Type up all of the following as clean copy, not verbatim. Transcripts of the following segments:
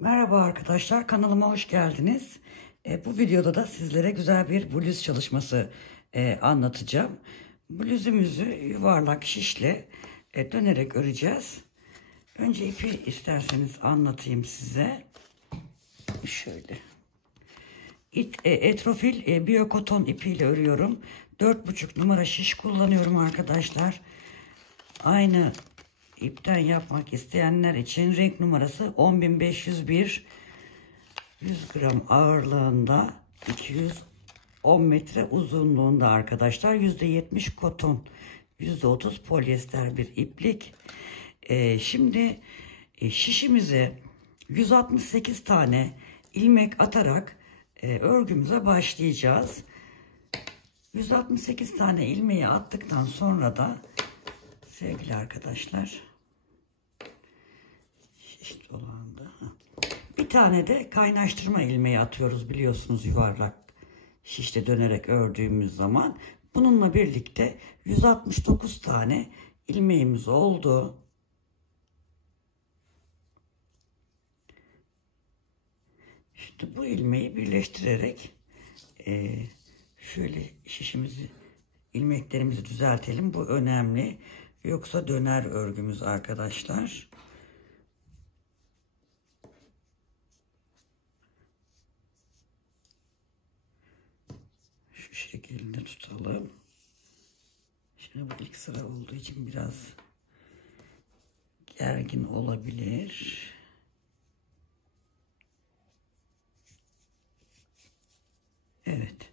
Merhaba arkadaşlar, kanalıma hoş geldiniz. Bu videoda da sizlere güzel bir bluz çalışması anlatacağım. Bluzumuzu yuvarlak şişle dönerek öreceğiz. Önce ipi isterseniz anlatayım size. Şöyle. Etrofil biyokoton ipiyle örüyorum. 4,5 numara şiş kullanıyorum arkadaşlar. Aynı ipten yapmak isteyenler için renk numarası 10501, 100 gram ağırlığında, 210 metre uzunluğunda arkadaşlar. %70 koton, %30 polyester bir iplik. Şimdi şişimize 168 tane ilmek atarak örgümüze başlayacağız. 168 tane ilmeği attıktan sonra da sevgili arkadaşlar, şiş dolanda bir tane de kaynaştırma ilmeği atıyoruz, biliyorsunuz, yuvarlak şişle dönerek ördüğümüz zaman. Bununla birlikte 169 tane ilmeğimiz oldu. Şimdi bu ilmeği birleştirerek şöyle şişimizi, ilmeklerimizi düzeltelim. Bu önemli. Yoksa döner örgümüz arkadaşlar. Şu şekilde tutalım. Şimdi bu ilk sıra olduğu için biraz gergin olabilir. Evet.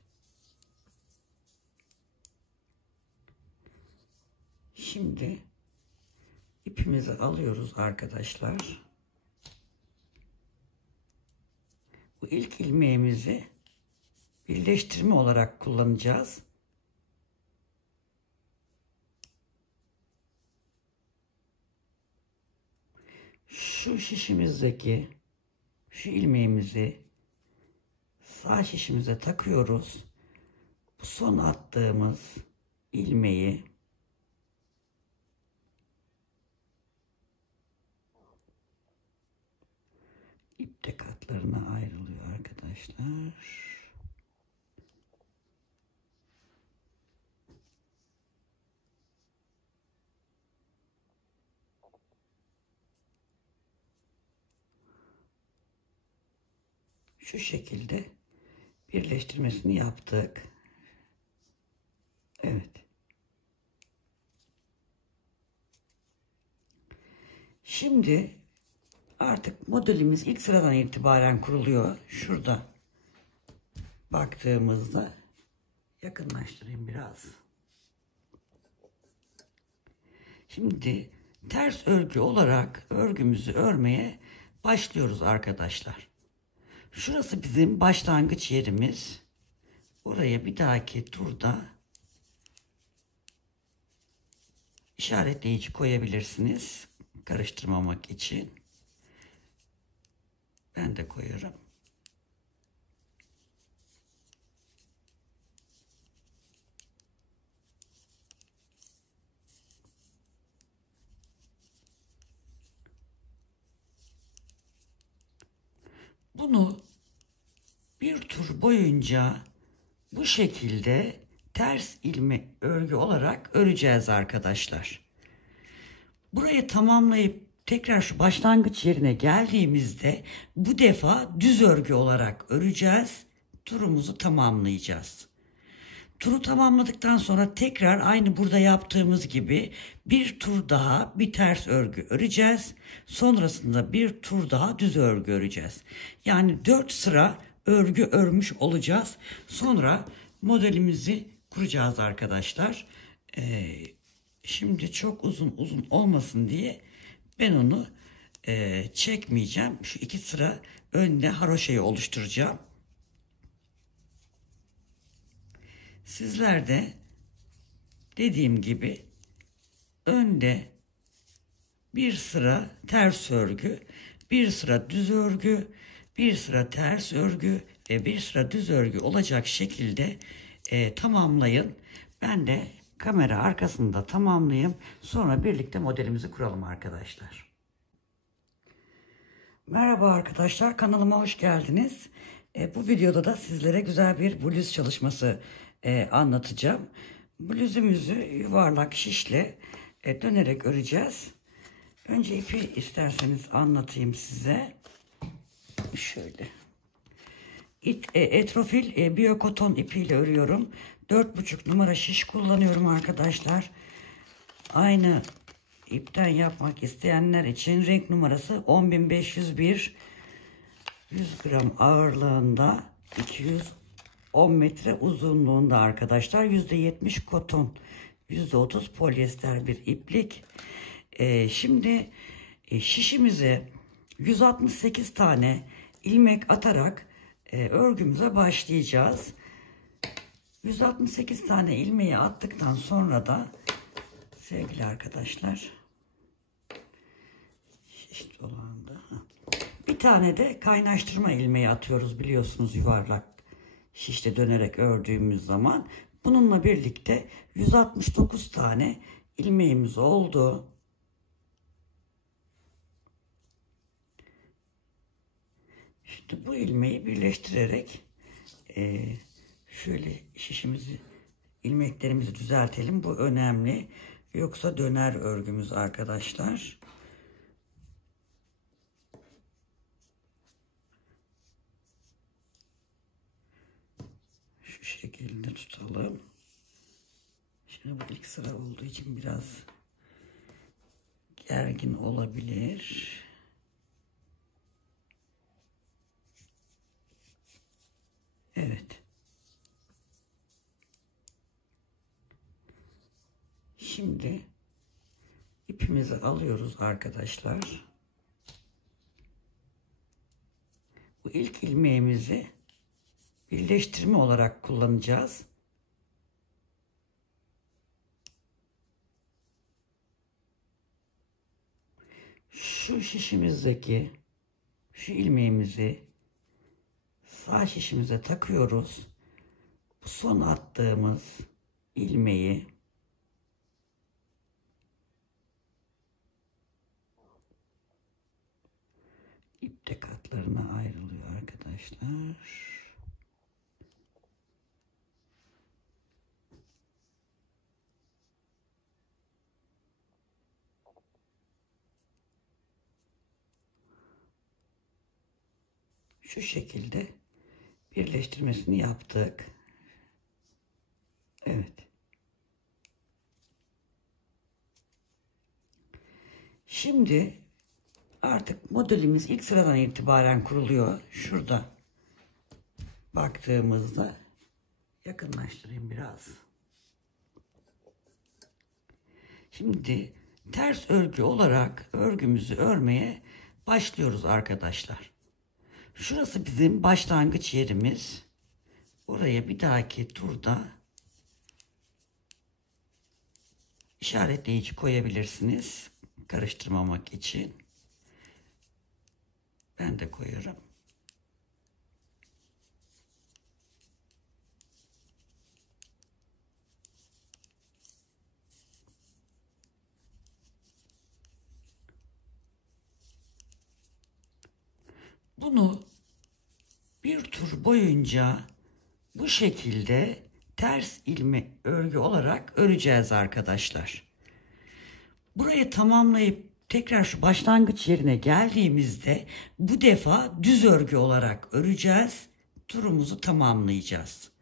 Şimdi ipimizi alıyoruz arkadaşlar. Bu ilk ilmeğimizi birleştirme olarak kullanacağız. Şu şişimizdeki şu ilmeğimizi sağ şişimize takıyoruz. Bu son attığımız ilmeği ipte katlarına ayrılıyor arkadaşlar. Şu şekilde birleştirmesini yaptık. Evet. Şimdi artık modelimiz ilk sıradan itibaren kuruluyor. Şurada baktığımızda, yakınlaştırayım biraz. Şimdi ters örgü olarak örgümüzü örmeye başlıyoruz arkadaşlar. Şurası bizim başlangıç yerimiz. Oraya bir dahaki turda işaretleyici koyabilirsiniz, karıştırmamak için. Ben de koyuyorum. Bunu bir tur boyunca bu şekilde ters ilmek örgü olarak öreceğiz arkadaşlar. Burayı tamamlayıp tekrar şu başlangıç yerine geldiğimizde bu defa düz örgü olarak öreceğiz. Turumuzu tamamlayacağız. Turu tamamladıktan sonra tekrar aynı burada yaptığımız gibi bir tur daha bir ters örgü öreceğiz. Sonrasında bir tur daha düz örgü öreceğiz. Yani 4 sıra örgü örmüş olacağız. Sonra modelimizi kuracağız arkadaşlar. Şimdi çok uzun olmasın diye ben onu çekmeyeceğim. Şu 2 sıra önde haroşayı oluşturacağım. Sizler de dediğim gibi önde bir sıra ters örgü, bir sıra düz örgü, bir sıra ters örgü ve bir sıra düz örgü olacak şekilde tamamlayın. Ben de kamera arkasında tamamlayayım. Sonra birlikte modelimizi kuralım arkadaşlar. Merhaba arkadaşlar, kanalıma hoş geldiniz. Bu videoda da sizlere güzel bir bluz çalışması anlatacağım. Bluzumuzu yuvarlak şişle dönerek öreceğiz. Önce ipi isterseniz anlatayım size. Şöyle. Etrofil biyokoton ipiyle örüyorum. 4,5 numara şiş kullanıyorum arkadaşlar. Aynı ipten yapmak isteyenler için renk numarası 10.501, 100 gram ağırlığında, 210 metre uzunluğunda arkadaşlar. %70 koton, %30 polyester bir iplik. Şimdi şişimize 168 tane ilmek atarak örgümüze başlayacağız. 168 tane ilmeği attıktan sonra da sevgili arkadaşlar, şiş dolağında bir tane de kaynaştırma ilmeği atıyoruz, biliyorsunuz, yuvarlak şişle dönerek ördüğümüz zaman. Bununla birlikte 169 tane ilmeğimiz oldu. Şimdi bu ilmeği birleştirerek şöyle şişimizi, ilmeklerimizi düzeltelim. Bu önemli. Yoksa döner örgümüz arkadaşlar. Şu şekilde tutalım. Şimdi bu ilk sıra olduğu için biraz gergin olabilir. Evet. Şimdi ipimizi alıyoruz arkadaşlar. Bu ilk ilmeğimizi birleştirme olarak kullanacağız. Şu şişimizdeki şu ilmeğimizi sağ şişimize takıyoruz. Bu son attığımız ilmeği ipte katlarına ayrılıyor arkadaşlar. Şu şekilde birleştirmesini yaptık. Evet. Şimdi artık modelimiz ilk sıradan itibaren kuruluyor. Şurada baktığımızda, yakınlaştırayım biraz. Şimdi ters örgü olarak örgümüzü örmeye başlıyoruz arkadaşlar. Şurası bizim başlangıç yerimiz. Buraya bir dahaki turda işaretleyici koyabilirsiniz, karıştırmamak için. Ben de koyarım. Bunu bir tur boyunca bu şekilde ters ilmek örgü olarak öreceğiz arkadaşlar. Burayı tamamlayıp tekrar şu başlangıç yerine geldiğimizde bu defa düz örgü olarak öreceğiz. Turumuzu tamamlayacağız.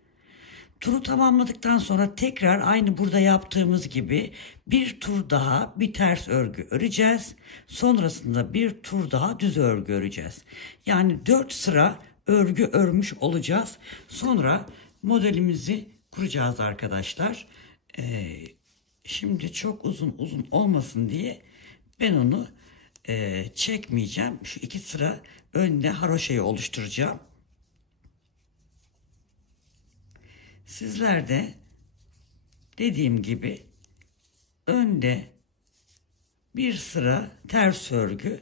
Turu tamamladıktan sonra tekrar aynı burada yaptığımız gibi bir tur daha bir ters örgü öreceğiz. Sonrasında bir tur daha düz örgü öreceğiz. Yani 4 sıra örgü örmüş olacağız. Sonra modelimizi kuracağız arkadaşlar. Şimdi çok uzun olmasın diye ben onu çekmeyeceğim. Şu 2 sıra önde haroşayı oluşturacağım. Sizler de dediğim gibi önde bir sıra ters örgü,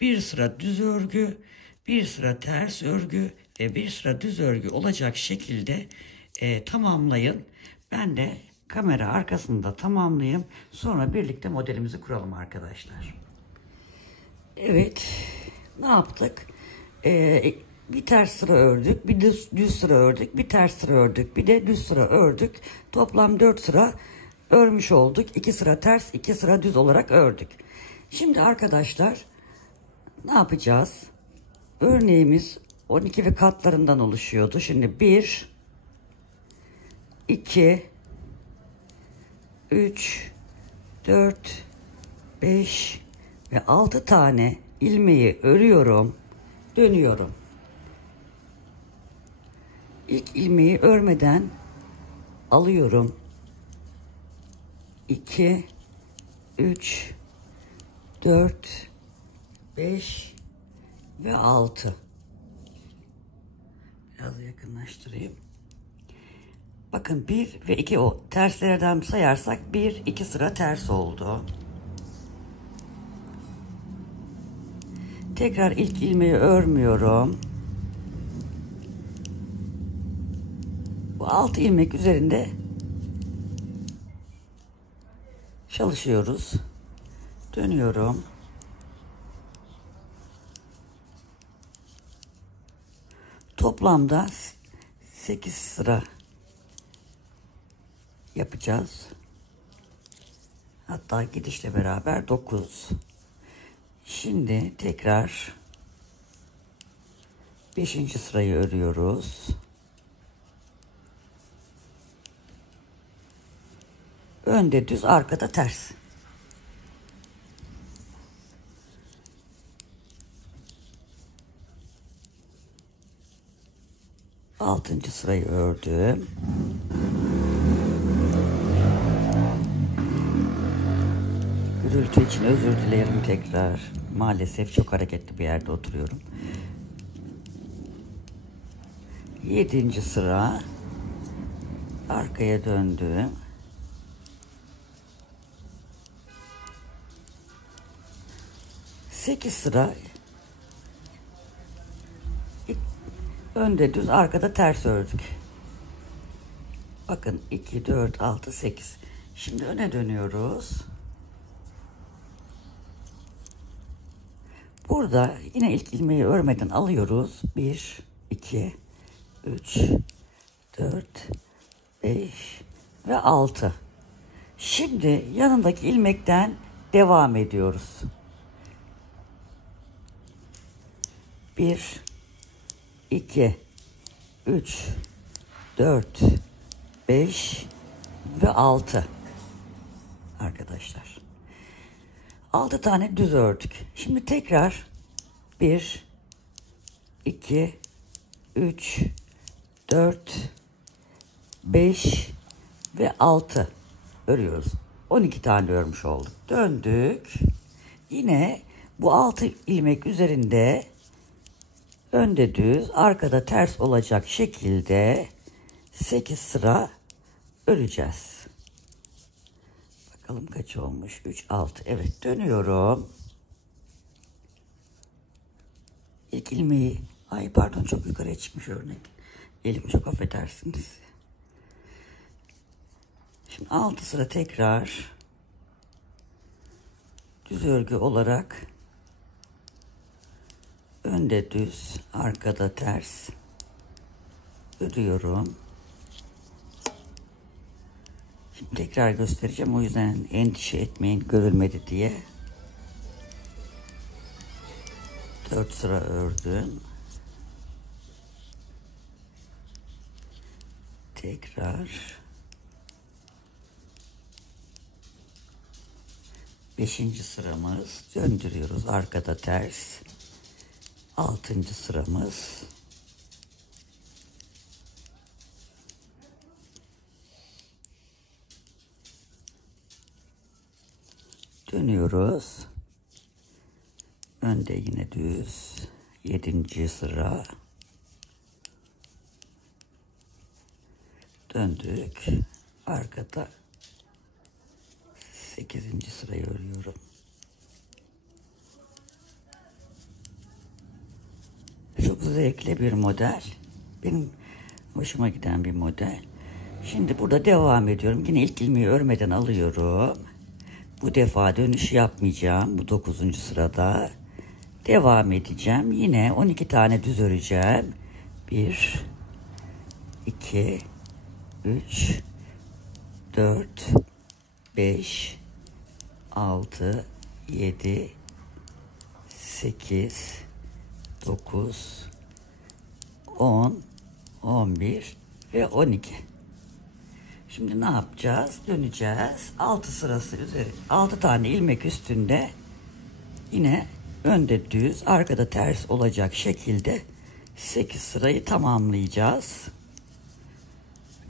bir sıra düz örgü, bir sıra ters örgü ve bir sıra düz örgü olacak şekilde tamamlayın. Ben de kamera arkasında tamamlayayım. Sonra birlikte modelimizi kuralım arkadaşlar. Evet, ne yaptık? Bir ters sıra ördük, bir düz sıra ördük, bir ters sıra ördük, bir de düz sıra ördük. Toplam 4 sıra örmüş olduk. 2 sıra ters, 2 sıra düz olarak ördük. Şimdi arkadaşlar ne yapacağız? Örneğimiz 12 ve katlarından oluşuyordu. Şimdi 1, 2, 3, 4, 5 ve 6 tane ilmeği örüyorum. Dönüyorum. İlk ilmeği örmeden alıyorum. 2, 3, 4, 5 ve 6. Biraz yakınlaştırayım. Bakın 1 ve 2 o terslerden sayarsak 1, 2 sıra ters oldu. Tekrar ilk ilmeği örmüyorum. Bu 6 ilmek üzerinde çalışıyoruz. Dönüyorum. Toplamda 8 sıra yapacağız. Hatta gidişle beraber 9. Şimdi tekrar 5. sırayı örüyoruz. Önde düz, arkada ters. Altıncı sırayı ördüm. Gürültü için özür dilerim tekrar. Maalesef çok hareketli bir yerde oturuyorum. 7. sıra. Arkaya döndüm. Sekiz sıra önde düz, arkada ters ördük. Bakın 2, 4, 6, 8. Şimdi öne dönüyoruz. Burada yine ilk ilmeği örmeden alıyoruz. 1, 2, 3, 4, 5 ve 6. Şimdi yanındaki ilmekten devam ediyoruz. 1, 2, 3, 4, 5 ve 6 arkadaşlar. 6 tane düz ördük. Şimdi tekrar 1, 2, 3, 4, 5 ve 6 örüyoruz. 12 tane örmüş olduk. Döndük. Yine bu 6 ilmek üzerinde önde düz, arkada ters olacak şekilde 8 sıra öreceğiz. Bakalım kaç olmuş? 3, 6. Evet, dönüyorum. İlk ilmeği, ay pardon, çok yukarıya çıkmış örnek. Elim, çok affedersiniz. Şimdi 6 sıra tekrar düz örgü olarak önde düz, arkada ters örüyorum. Şimdi tekrar göstereceğim. O yüzden endişe etmeyin, görülmedi diye. 4 sıra ördüm. Tekrar 5. sıramız, döndürüyoruz, arkada ters. 6. sıramız. Dönüyoruz. Önde yine düz. 7. sıra. Döndük. Arkada 8. sırayı örüyorum. Çok zevkli bir model. Benim hoşuma giden bir model. Şimdi burada devam ediyorum. Yine ilk ilmeği örmeden alıyorum. Bu defa dönüş yapmayacağım. Bu 9. sırada. devam edeceğim. Yine 12 tane düz öreceğim. 1 2 3 4 5 6 7 8 9 10 11 ve 12. Şimdi ne yapacağız? Döneceğiz. 6 sırası üzeri 6 tane ilmek üstünde yine önde düz, arkada ters olacak şekilde 8 sırayı tamamlayacağız.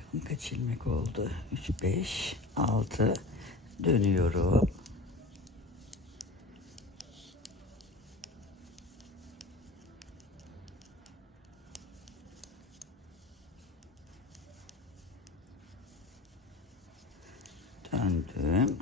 Bakın kaç ilmek oldu? 3 5 6 dönüyorum. Döndüm.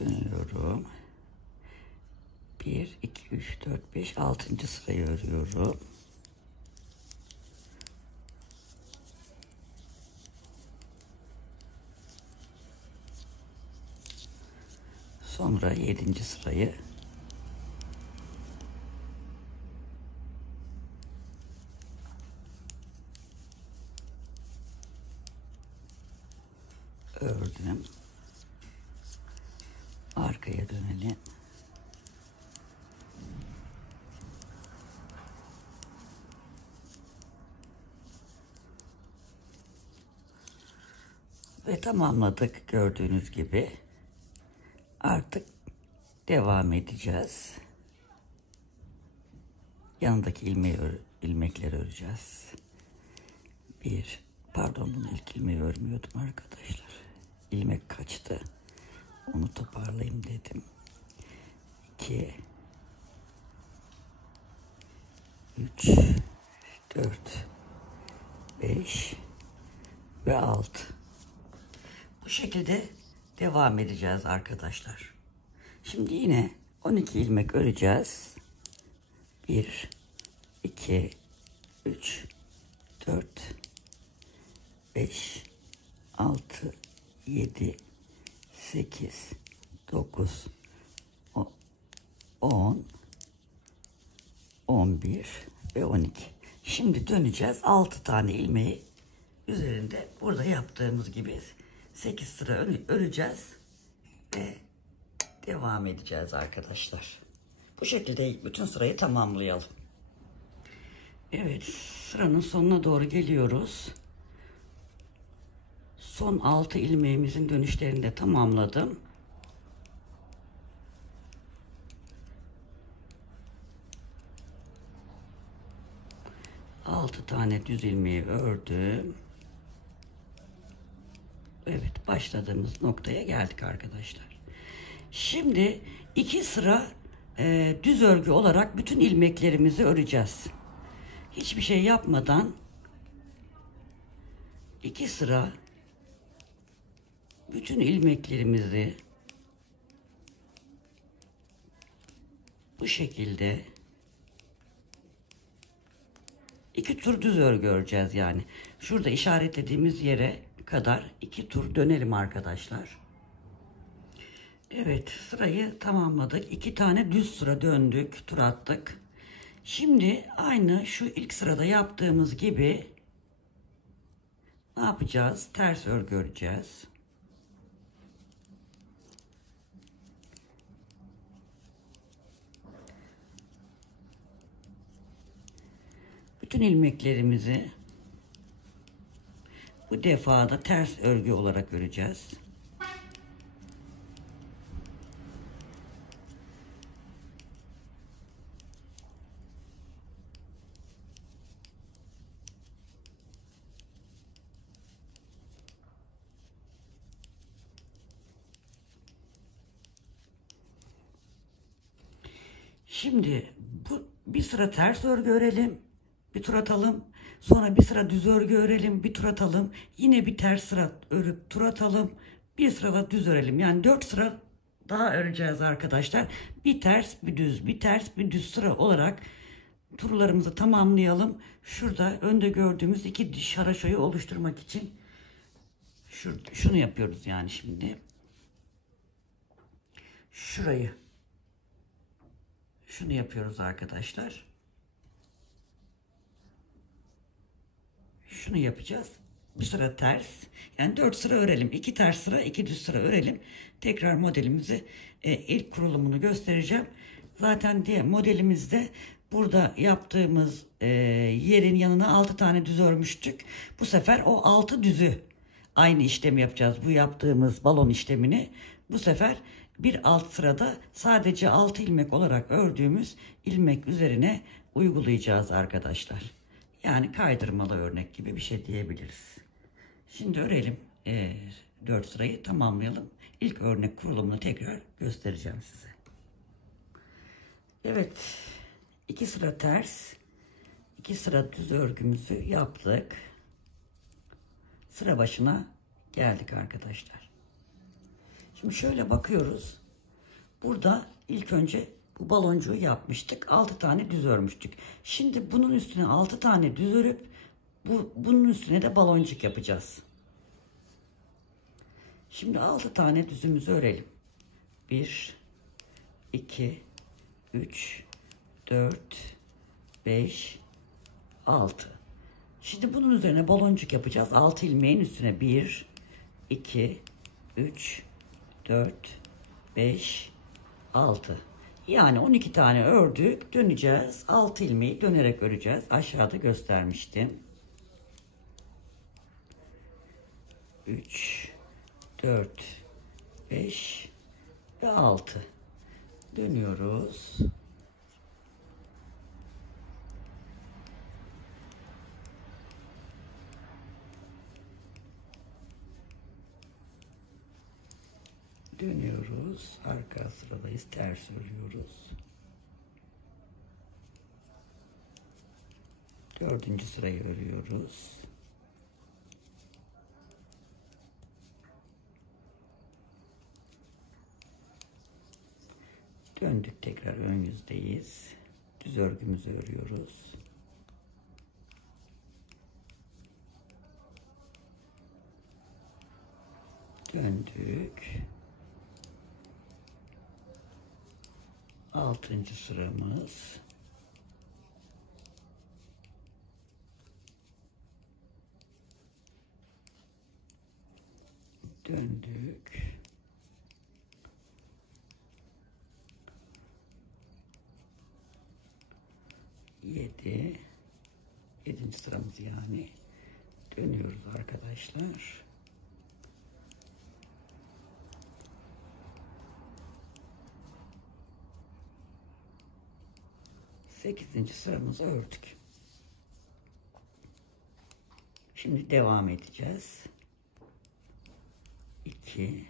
Dönüyorum. 1 2 3 4 5 6. sırayı örüyorum. Sonra 7. sırayı ördüm. Arkaya dönelim. Ve tamamladık gördüğünüz gibi. Artık devam edeceğiz. Yanındaki ilmekleri öreceğiz. Pardon, bunu ilk ilmeği örmüyordum arkadaşlar. İlmek kaçtı. Onu toparlayayım dedim. 2 3 4 5 ve 6. Bu şekilde devam edeceğiz arkadaşlar. Şimdi yine 12 ilmek öreceğiz. 1 2 3 4 5 6 7 8 9 10 11 ve 12. Şimdi döneceğiz. 6 tane ilmeği üzerinde burada yaptığımız gibi 8 sıra öreceğiz ve devam edeceğiz arkadaşlar. Bu şekilde bütün sırayı tamamlayalım. Evet, sıranın sonuna doğru geliyoruz. Son 6 ilmeğimizin dönüşlerini de tamamladım. Altı tane düz ilmeği ördüm. Evet, başladığımız noktaya geldik arkadaşlar. Şimdi 2 sıra düz örgü olarak bütün ilmeklerimizi öreceğiz. Hiçbir şey yapmadan 2 sıra bütün ilmeklerimizi bu şekilde 2 tur düz örgü öreceğiz yani. Şurada işaretlediğimiz yere kadar 2 tur dönelim arkadaşlar. Evet, sırayı tamamladık. 2 tane düz sıra döndük, tur attık. Şimdi aynı şu ilk sırada yaptığımız gibi ne yapacağız? Ters örgü öreceğiz. Bütün ilmeklerimizi bu defa da ters örgü olarak öreceğiz. Şimdi bir sıra ters örgü örelim. Bir tur atalım. Sonra bir sıra düz örgü örelim, bir tur atalım. Yine bir ters sıra örüp tur atalım. Bir sırada düz örelim. Yani 4 sıra daha öreceğiz arkadaşlar. Bir ters, bir düz, bir ters, bir düz sıra olarak turlarımızı tamamlayalım. Şurada önde gördüğümüz iki diş haraşoyu oluşturmak için şunu yapıyoruz yani şimdi. Şunu yapıyoruz arkadaşlar. Şunu yapacağız. Bir sıra ters. Yani 4 sıra örelim. 2 ters sıra, 2 düz sıra örelim. Tekrar modelimizi ilk kurulumunu göstereceğim. Zaten modelimizde burada yaptığımız yerin yanına 6 tane düz örmüştük. Bu sefer o 6 düzü aynı işlemi yapacağız. Bu yaptığımız balon işlemini bu sefer bir alt sırada sadece 6 ilmek olarak ördüğümüz ilmek üzerine uygulayacağız arkadaşlar. Yani kaydırmalı örnek gibi bir şey diyebiliriz. Şimdi örelim. 4 sırayı tamamlayalım. İlk örnek kurulumunu tekrar göstereceğim size. Evet. 2 sıra ters, 2 sıra düz örgümüzü yaptık. Sıra başına geldik arkadaşlar. Şimdi şöyle bakıyoruz. Burada ilk önce bu baloncuğu yapmıştık. 6 tane düz örmüştük. Şimdi bunun üstüne 6 tane düz örüp bunun üstüne de baloncuk yapacağız. Şimdi 6 tane düzümüzü örelim. 1 2 3 4 5 6. Şimdi bunun üzerine baloncuk yapacağız. 6 ilmeğin üstüne 1 2 3 4 5 6. Yani 12 tane ördük. Döneceğiz. 6 ilmeği dönerek öreceğiz. Aşağıda göstermiştim. 3 4 5 ve 6. Dönüyoruz. Dönüyoruz. Arka sıradayız. Ters örüyoruz. 4. sırayı örüyoruz. Döndük, tekrar ön yüzdeyiz. Düz örgümüzü örüyoruz. Döndük. 6. sıramız. Döndük. 7. 7. sıramız yani. Dönüyoruz arkadaşlar. Sekizinci sıramızı ördük. Şimdi devam edeceğiz. 2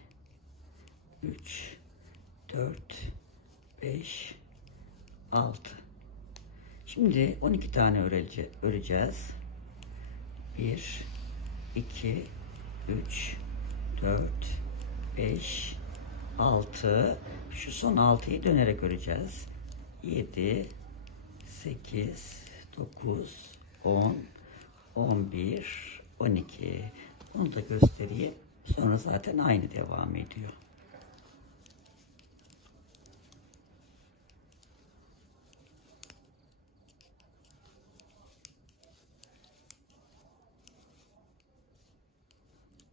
3 4 5 6. Şimdi 12 tane öreceğiz. 1 2 3 4 5 6. Şu son 6'yı dönerek öreceğiz. 7 8 9 10 11 12. Bunu da göstereyim. Sonra zaten aynı devam ediyor.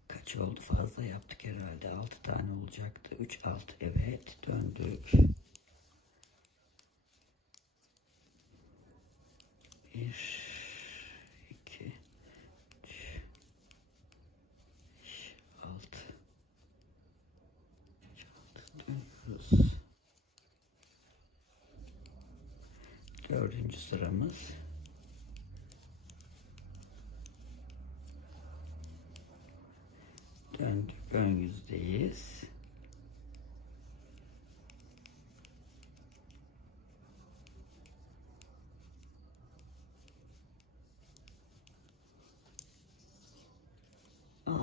Kaç oldu? Fazla yaptık herhalde. 6 tane olacaktı. 3 6. Evet, döndük. 1 2 3 5 6. Dönüyoruz. 4. sıramız. Döndük, ön yüzdeyiz.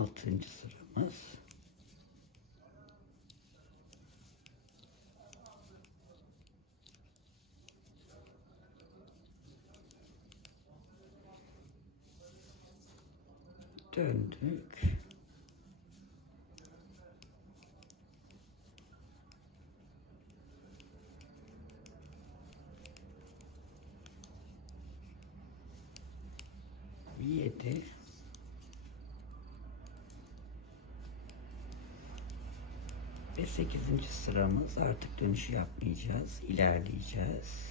Altıncı sıramız. Döndük. Yedi. Ve 8. sıramız, artık dönüşü yapmayacağız. İlerleyeceğiz.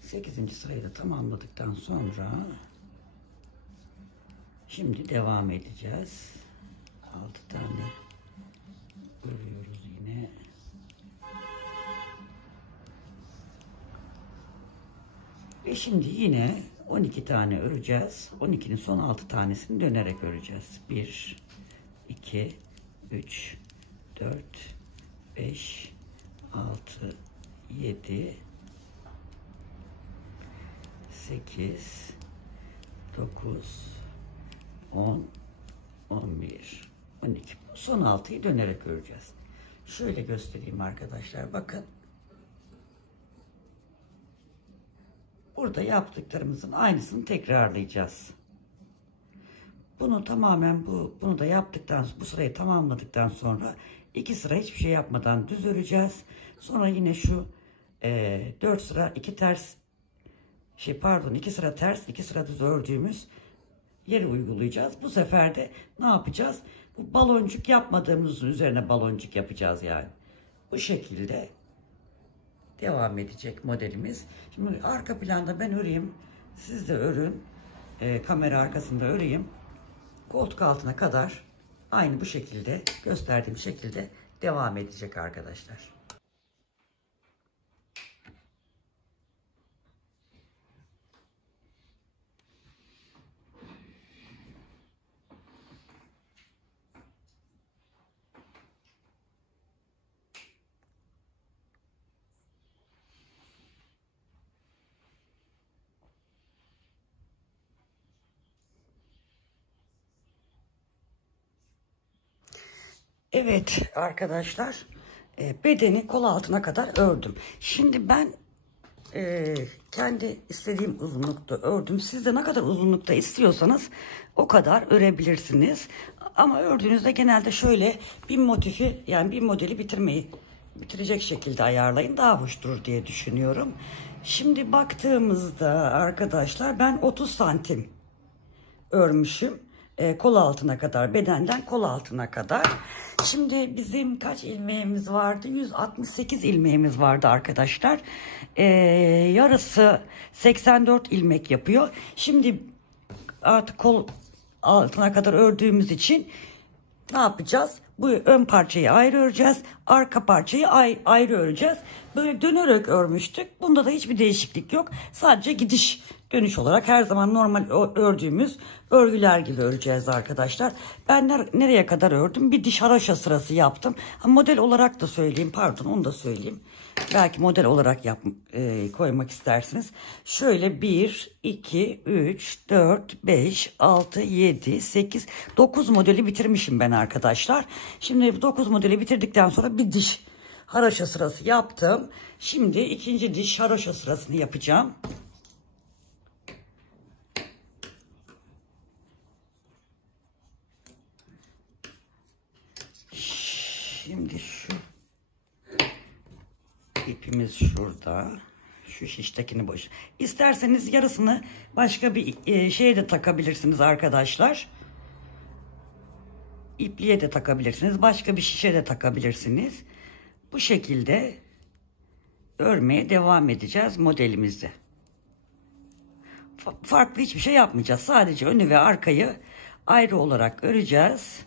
8. sırayı da tamamladıktan sonra şimdi devam edeceğiz. 6 tane örüyoruz yine. Ve şimdi yine 12 tane öreceğiz. 12'nin son 6 tanesini dönerek öreceğiz. 1, 2, 3, 4, 5, 6, 7, 8, 9, 10, 11, 12. Son 6'yı dönerek öreceğiz. Şöyle göstereyim arkadaşlar. Bakın. Burada yaptıklarımızın aynısını tekrarlayacağız. Bunu tamamen bunu da yaptıktan, bu sırayı tamamladıktan sonra 2 sıra hiçbir şey yapmadan düz öreceğiz. Sonra yine şu 4 sıra 2 ters 2 sıra ters 2 sıra düz ördüğümüz yeri uygulayacağız. Bu sefer de ne yapacağız? Bu baloncuk yapmadığımızın üzerine baloncuk yapacağız yani. Bu şekilde devam edecek modelimiz. Şimdi arka planda ben öreyim. Siz de örün. Kamera arkasında öreyim. Koltuk altına kadar aynı bu şekilde gösterdiğim şekilde devam edecek arkadaşlar. Evet arkadaşlar, bedeni kol altına kadar ördüm. Şimdi ben kendi istediğim uzunlukta ördüm. Siz de ne kadar uzunlukta istiyorsanız o kadar örebilirsiniz. Ama ördüğünüzde genelde şöyle bir motifi, yani bir modeli bitirecek şekilde ayarlayın. Daha hoş durur diye düşünüyorum. Şimdi baktığımızda arkadaşlar ben 30 santim örmüşüm. Kol altına kadar, bedenden kol altına kadar. Şimdi bizim kaç ilmeğimiz vardı? 168 ilmeğimiz vardı arkadaşlar. Yarısı 84 ilmek yapıyor. Şimdi artık kol altına kadar ördüğümüz için ne yapacağız? Bu ön parçayı ayrı öreceğiz. Arka parçayı ayrı öreceğiz. Böyle dönerek örmüştük. Bunda da hiçbir değişiklik yok. Sadece gidiş dönüş olarak her zaman normal ördüğümüz örgüler gibi öreceğiz arkadaşlar. Ben nereye kadar ördüm? Bir diş haroşa sırası yaptım. Model olarak da söyleyeyim. Pardon, onu da söyleyeyim. Belki model olarak koymak istersiniz. Şöyle 1, 2, 3, 4, 5, 6, 7, 8, 9 modeli bitirmişim ben arkadaşlar. Şimdi 9 modeli bitirdikten sonra bir diş haroşa sırası yaptım. Şimdi ikinci diş haroşa sırasını yapacağım. Şimdi şu ipimiz şurada. Şu şiştekini boş. İsterseniz yarısını başka bir şeye de takabilirsiniz arkadaşlar. İpliğe de takabilirsiniz. Başka bir şişe de takabilirsiniz. Bu şekilde örmeye devam edeceğiz modelimizde. Farklı hiçbir şey yapmayacağız. Sadece önü ve arkayı ayrı olarak öreceğiz.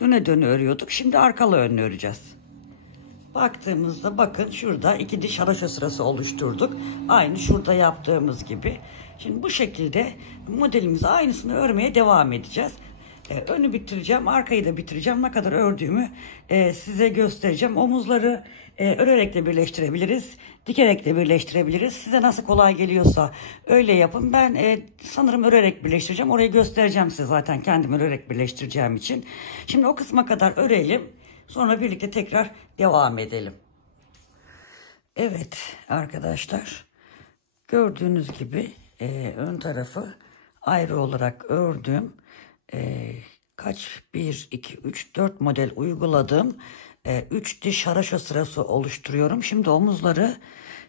Döne döne örüyorduk. Şimdi arkalı önlü öreceğiz. Baktığımızda bakın şurada 2 diş haroşa sırası oluşturduk. Aynı şurada yaptığımız gibi. Şimdi bu şekilde modelimizi aynısını örmeye devam edeceğiz. Önü bitireceğim, arkayı da bitireceğim. Ne kadar ördüğümü size göstereceğim. Omuzları örerek de birleştirebiliriz, dikerek de birleştirebiliriz. Size nasıl kolay geliyorsa öyle yapın. Ben sanırım örerek birleştireceğim. Orayı göstereceğim size zaten, kendim örerek birleştireceğim için. Şimdi o kısma kadar örelim. Sonra birlikte tekrar devam edelim. Evet arkadaşlar, gördüğünüz gibi ön tarafı ayrı olarak ördüm. Kaç 1 2 3 4 model uyguladım. 3 diş haraşo sırası oluşturuyorum. Şimdi omuzları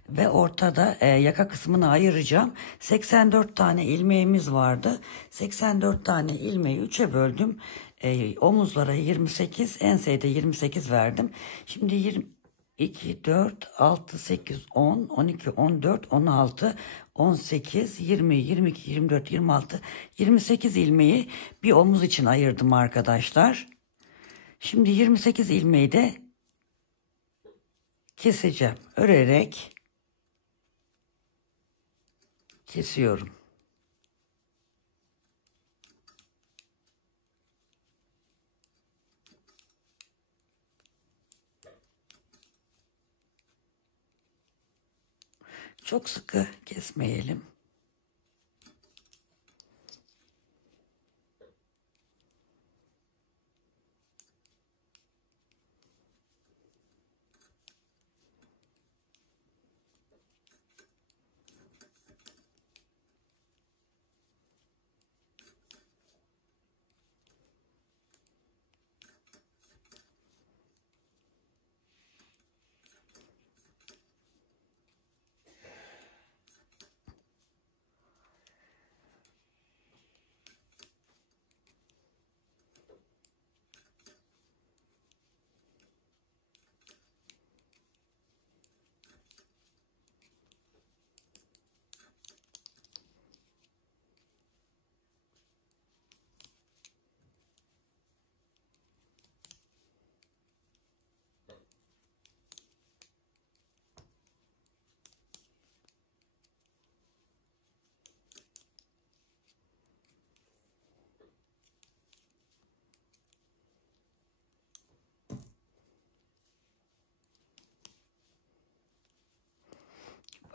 ve ortada yaka kısmını ayıracağım. 84 tane ilmeğimiz vardı. 84 tane ilmeği 3'e böldüm. Omuzlara 28, enseye de 28 verdim. Şimdi 2, 4, 6, 8, 10, 12, 14, 16, 18, 20, 22, 24, 26, 28 ilmeği bir omuz için ayırdım arkadaşlar. Şimdi 28 ilmeği de keseceğim. Örerek kesiyorum. Çok sıkı kesmeyelim.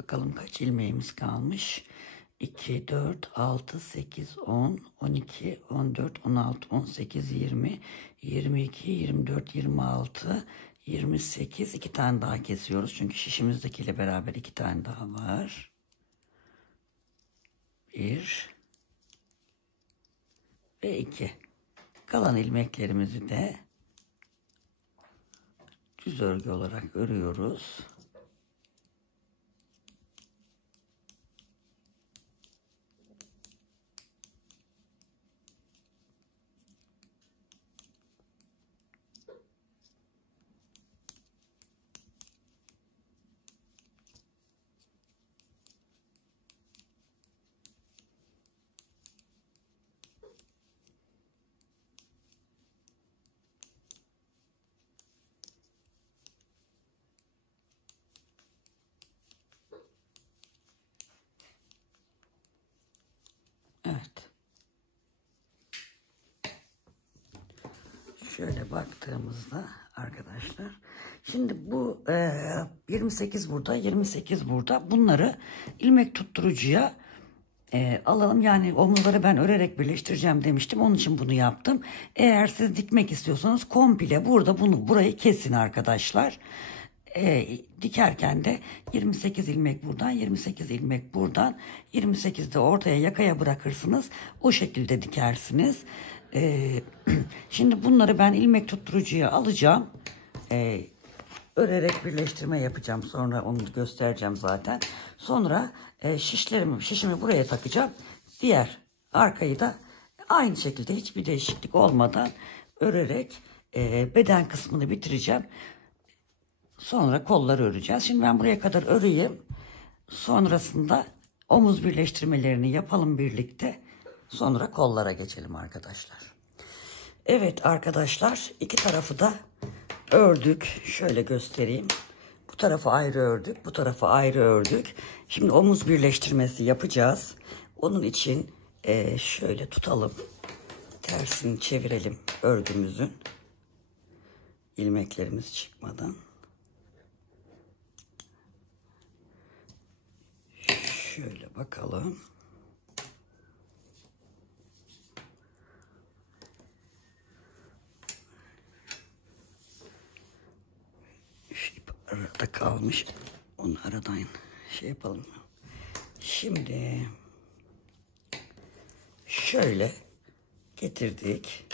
Bakalım kaç ilmeğimiz kalmış. 2, 4, 6, 8, 10, 12, 14, 16, 18, 20, 22, 24, 26, 28. 2 tane daha kesiyoruz. Çünkü şişimizdekiyle beraber 2 tane daha var. 1 ve 2. Kalan ilmeklerimizi de düz örgü olarak örüyoruz. Evet. Şöyle baktığımızda arkadaşlar, şimdi bu 28 burada, 28 burada. Bunları ilmek tutturucuya alalım. Yani omuzları ben örerek birleştireceğim demiştim. Onun için bunu yaptım. Eğer siz dikmek istiyorsanız komple burada burayı kesin arkadaşlar. Dikerken de 28 ilmek buradan, 28 ilmek buradan, 28 de ortaya yakaya bırakırsınız. O şekilde dikersiniz. Şimdi bunları ben ilmek tutturucuya alacağım. Örerek birleştirme yapacağım. Sonra onu göstereceğim zaten. Sonra şişimi buraya takacağım. Diğer arkayı da aynı şekilde hiçbir değişiklik olmadan örerek beden kısmını bitireceğim. Sonra kolları öreceğiz. Şimdi ben buraya kadar öreyim. Sonrasında omuz birleştirmelerini yapalım birlikte. Sonra kollara geçelim arkadaşlar. Evet arkadaşlar, iki tarafı da ördük. Şöyle göstereyim. Bu tarafı ayrı ördük. Bu tarafı ayrı ördük. Şimdi omuz birleştirmesi yapacağız. Onun için şöyle tutalım. tersini çevirelim örgümüzün. İlmeklerimiz çıkmadan. Şöyle bakalım. Şu ip arada kalmış. Onu aradan şey yapalım. Şimdi şöyle getirdik.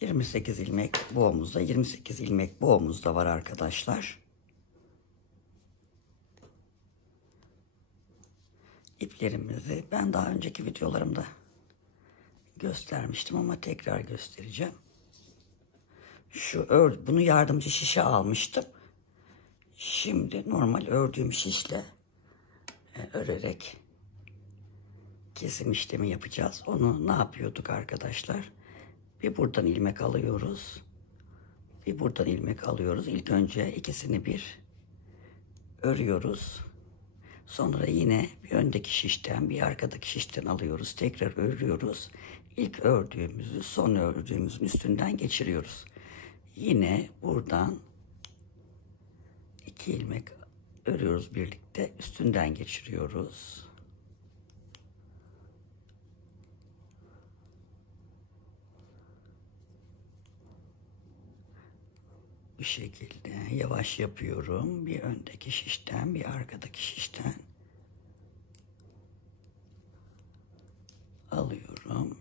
28 ilmek boğumuzda, 28 ilmek boğumuzda var arkadaşlar. İplerimizi ben daha önceki videolarımda göstermiştim ama tekrar göstereceğim. Bunu yardımcı şişe almıştım. Şimdi normal ördüğüm şişle örerek kesim işlemi yapacağız. Onu ne yapıyorduk arkadaşlar? Bir buradan ilmek alıyoruz. Bir buradan ilmek alıyoruz. İlk önce ikisini bir örüyoruz. Sonra yine bir öndeki şişten bir arkadaki şişten alıyoruz. Tekrar örüyoruz. İlk ördüğümüzü son ördüğümüzün üstünden geçiriyoruz. Yine buradan 2 ilmek örüyoruz birlikte. Üstünden geçiriyoruz. Bu şekilde yavaş yapıyorum. Bir öndeki şişten, bir arkadaki şişten alıyorum.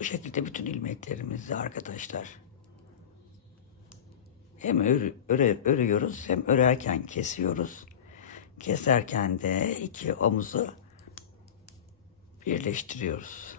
Bu şekilde bütün ilmeklerimizi arkadaşlar hem örüyoruz hem örerken kesiyoruz. Keserken de iki omuzu birleştiriyoruz.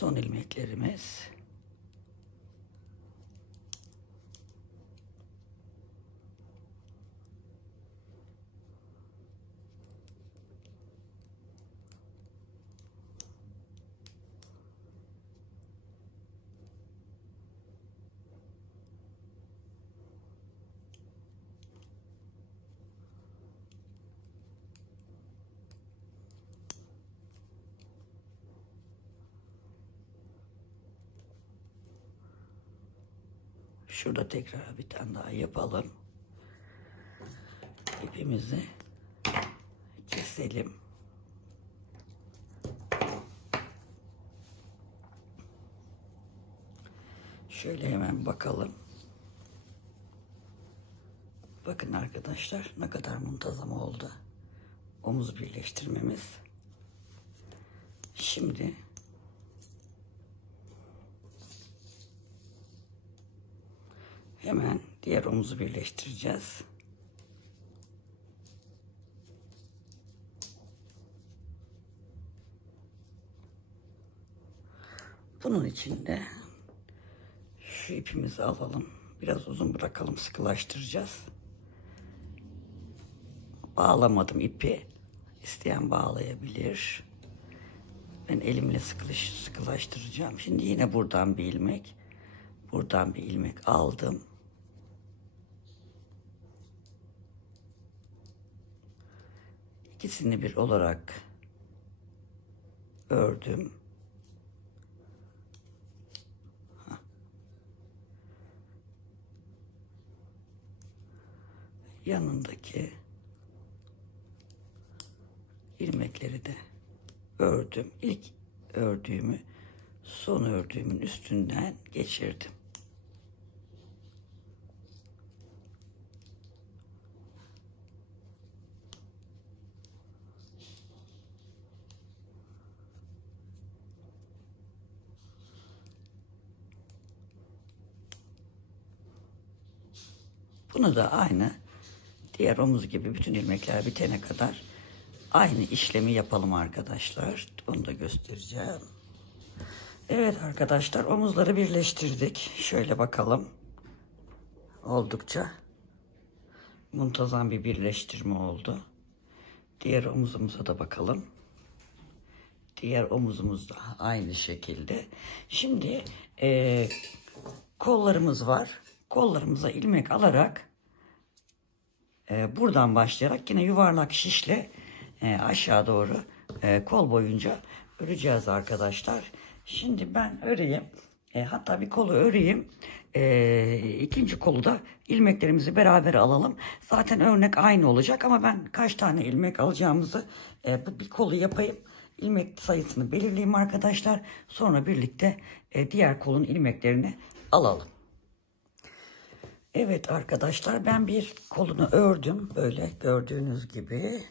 Son ilmeklerimiz. Şurada tekrar bir tane daha yapalım. İpimizi keselim. Şöyle hemen bakalım. Bakın arkadaşlar ne kadar muntazam oldu omuz birleştirmemiz. Şimdi hemen diğer omuzu birleştireceğiz. Bunun için de şu ipimizi alalım. Biraz uzun bırakalım, sıkılaştıracağız. Bağlamadım ipi. İsteyen bağlayabilir. Ben elimle sıkılaştıracağım. Şimdi yine buradan bir ilmek. Buradan bir ilmek aldım. İkisini bir olarak ördüm. Yanındaki ilmekleri de ördüm. İlk ördüğümü son ördüğümün üstünden geçirdim. Bunu da aynı diğer omuz gibi bütün ilmekler bitene kadar aynı işlemi yapalım arkadaşlar. Onu da göstereceğim. Evet arkadaşlar, omuzları birleştirdik. Şöyle bakalım. Oldukça muntazam bir birleştirme oldu. Diğer omuzumuza da bakalım. Diğer omuzumuz da aynı şekilde. Şimdi kollarımız var. Kollarımıza ilmek alarak buradan başlayarak yine yuvarlak şişle aşağı doğru kol boyunca öreceğiz arkadaşlar. Şimdi ben öreyim. Hatta bir kolu öreyim. İkinci kolu da ilmeklerimizi beraber alalım. Zaten örnek aynı olacak ama ben kaç tane ilmek alacağımızı bir kolu yapayım. İlmek sayısını belirleyeyim arkadaşlar. Sonra birlikte diğer kolun ilmeklerini alalım. Evet arkadaşlar, ben bir kolunu ördüm. Böyle gördüğünüz gibi.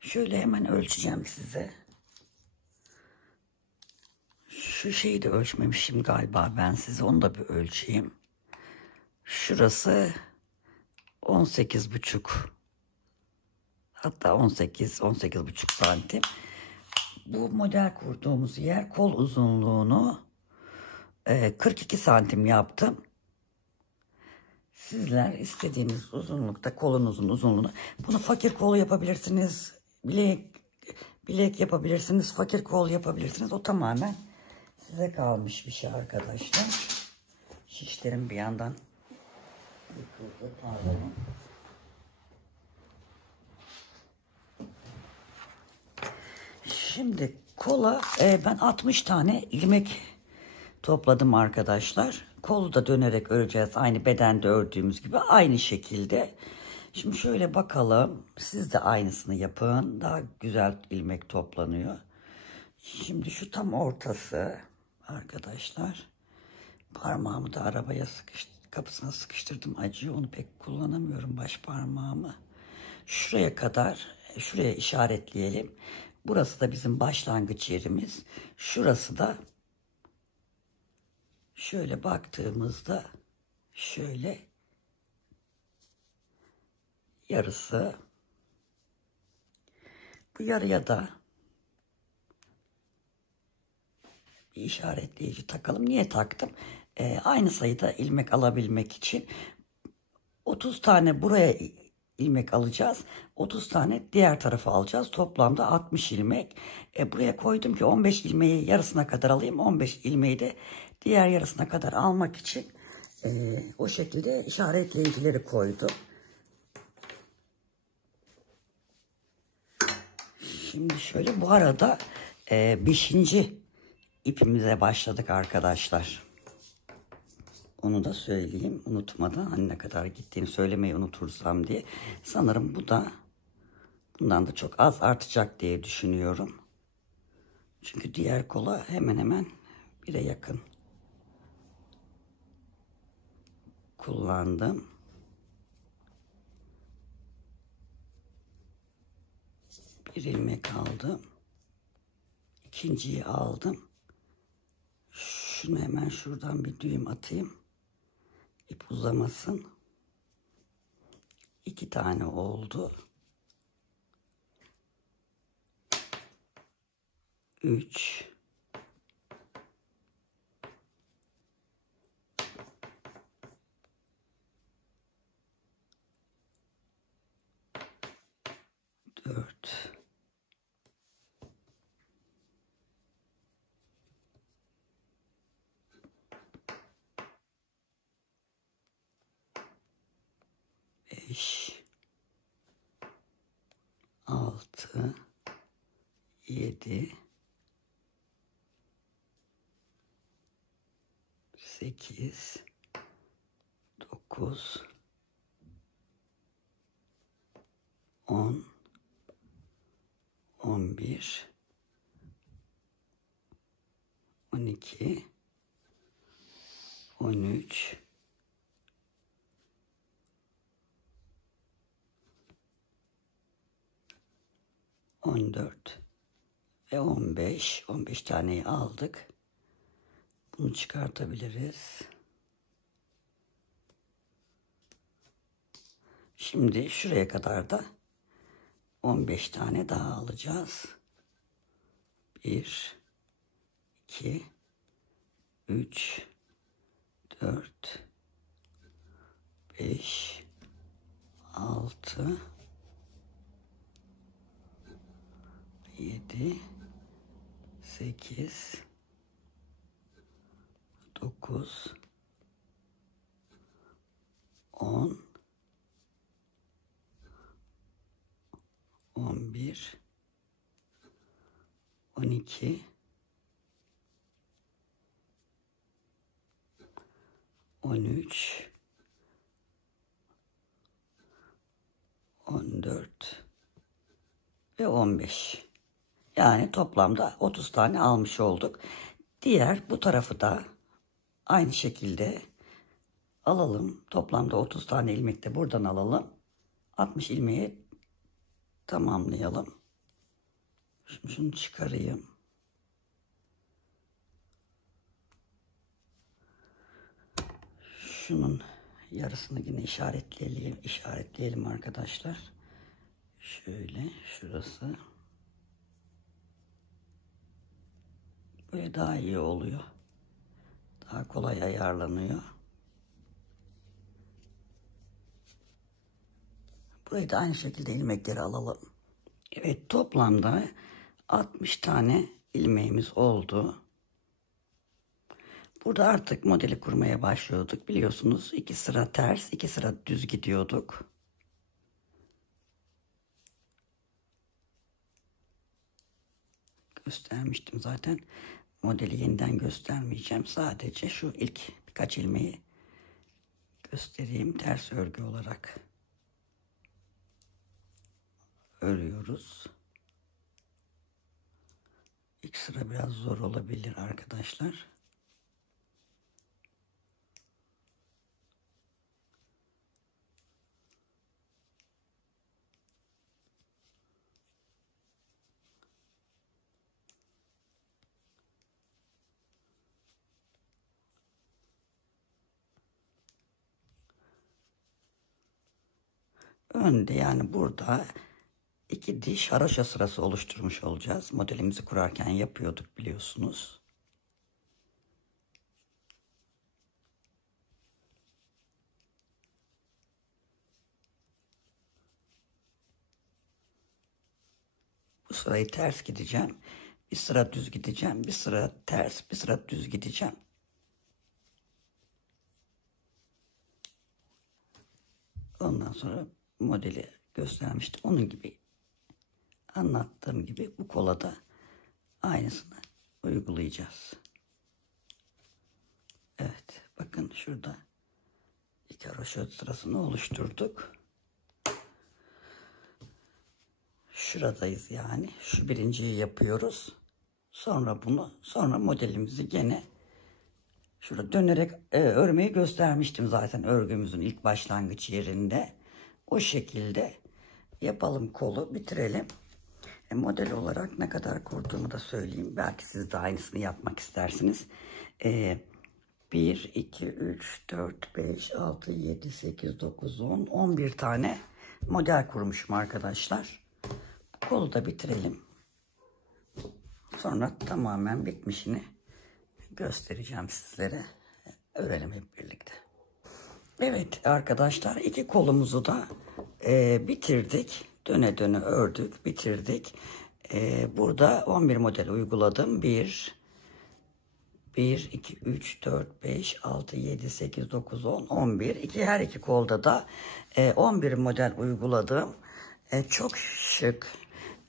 Şöyle hemen ölçeceğim size. Şu şeyi de ölçmemişim galiba ben size. Onu da bir ölçeyim. Şurası 18,5. Hatta 18,5 santim. Bu model kurduğumuz yer, kol uzunluğunu 42 santim yaptım. Sizler istediğiniz uzunlukta kolunuzun uzunluğunu, bunu fakir kol yapabilirsiniz, bilek yapabilirsiniz, fakir kol yapabilirsiniz. O tamamen size kalmış bir şey arkadaşlar. Şişlerim bir yandan yıkıldı, pardon. Şimdi kola ben 60 tane ilmek topladım arkadaşlar. Kolu da dönerek öreceğiz. Aynı bedende ördüğümüz gibi aynı şekilde. Şimdi şöyle bakalım. Siz de aynısını yapın. Daha güzel ilmek toplanıyor. Şimdi şu tam ortası arkadaşlar. Parmağımı da arabaya kapısına sıkıştırdım. Acıyor. Onu pek kullanamıyorum, baş parmağımı. Şuraya kadar, şuraya işaretleyelim. Burası da bizim başlangıç yerimiz. Şurası da şöyle baktığımızda şöyle yarısı. Bu yarıya da bir işaretleyici takalım. Niye taktım? Aynı sayıda ilmek alabilmek için. 30 tane buraya ilmek alacağız. 30 tane diğer tarafa alacağız. Toplamda 60 ilmek. Buraya koydum ki 15 ilmeği yarısına kadar alayım. 15 ilmeği de diğer yarısına kadar almak için o şekilde işaretleyicileri koydum. Şimdi şöyle, bu arada 5. ipimize başladık arkadaşlar. Onu da söyleyeyim unutmadan, hani ne kadar gittiğini söylemeyi unutursam diye. Sanırım bu da bundan da çok az artacak diye düşünüyorum. Çünkü diğer kola hemen hemen 1'e yakın kullandım. Bir ilmek aldım. İkinciyi aldım. Şunu hemen şuradan bir düğüm atayım. İp uzamasın. 2 tane oldu. 3 4 5 6 7 8 9 10 11 12 13 14 ve 15. 15 taneyi aldık. Bunu çıkartabiliriz. Şimdi şuraya kadar da 15 tane daha alacağız. 1 2 3 4 5 6 7 8 9 10 11 12 13 14 ve 15. Yani toplamda 30 tane almış olduk. Diğer bu tarafı da aynı şekilde alalım. Toplamda 30 tane ilmek de buradan alalım. 60 ilmeği tamamlayalım. Şimdi şunu çıkarayım. Şunun yarısını yine işaretleyelim arkadaşlar. Şöyle şurası. Böyle daha iyi oluyor. Daha kolay ayarlanıyor. Burayı da aynı şekilde ilmekleri alalım. Evet, toplamda 60 tane ilmeğimiz oldu. Burada artık modeli kurmaya başlıyorduk. Biliyorsunuz 2 sıra ters, 2 sıra düz gidiyorduk. Göstermiştim zaten. Modeli yeniden göstermeyeceğim. Sadece şu ilk birkaç ilmeği göstereyim. Ters örgü olarak örüyoruz. İlk sıra biraz zor olabilir arkadaşlar. Önde, yani burada 2 diş haroşa sırası oluşturmuş olacağız. Modelimizi kurarken yapıyorduk biliyorsunuz. Bu sırayı ters gideceğim. Bir sıra düz gideceğim. Bir sıra ters, bir sıra düz gideceğim. Ondan sonra modeli göstermiştim. Onun gibi, anlattığım gibi bu kola da aynısını uygulayacağız. Evet, bakın şurada 2 haroşa sırasını oluşturduk. Şuradayız yani. Şu birinciyi yapıyoruz. Sonra modelimizi gene şurada dönerek örmeyi göstermiştim zaten örgümüzün ilk başlangıç yerinde. O şekilde yapalım, kolu bitirelim. Model olarak ne kadar kurduğumu da söyleyeyim. Belki siz de aynısını yapmak istersiniz. 1, 2, 3, 4, 5, 6, 7, 8, 9, 10, 11 tane model kurmuşum arkadaşlar. Kolu da bitirelim. Sonra tamamen bitmişini göstereceğim sizlere. Örelim hep birlikte. Evet arkadaşlar, iki kolumuzu da bitirdik. Döne döne ördük, bitirdik. Burada 11 model uyguladım. 1, 2, 3, 4, 5, 6, 7, 8, 9, 10, 11. Her iki kolda da 11 model uyguladım. Çok şık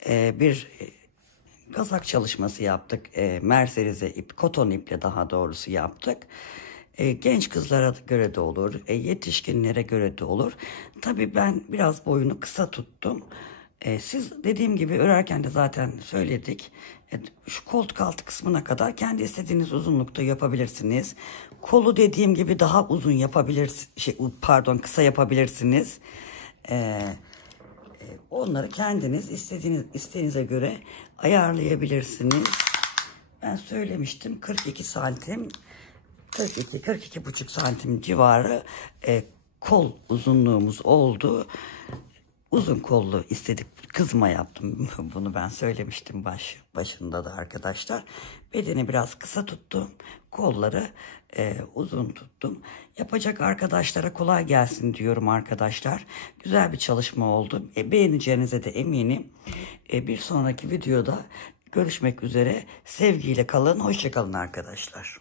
bir kazak çalışması yaptık. Merserize ip, koton iple daha doğrusu yaptık. Genç kızlara göre de olur, yetişkinlere göre de olur. Tabii ben biraz boyunu kısa tuttum. Siz dediğim gibi örerken de zaten söyledik. Şu koltuk altı kısmına kadar kendi istediğiniz uzunlukta yapabilirsiniz. Kolu dediğim gibi daha uzun yapabilirsiniz. Kısa yapabilirsiniz. Onları kendiniz isteğinize göre ayarlayabilirsiniz. Ben söylemiştim 42 santim. 42-42,5 santim civarı kol uzunluğumuz oldu. Uzun kollu istedik. Kızıma yaptım. Bunu ben söylemiştim başında da arkadaşlar. Bedeni biraz kısa tuttum. Kolları uzun tuttum. Yapacak arkadaşlara kolay gelsin diyorum arkadaşlar. Güzel bir çalışma oldu. Beğeneceğinize de eminim. Bir sonraki videoda görüşmek üzere. Sevgiyle kalın. Hoşça kalın arkadaşlar.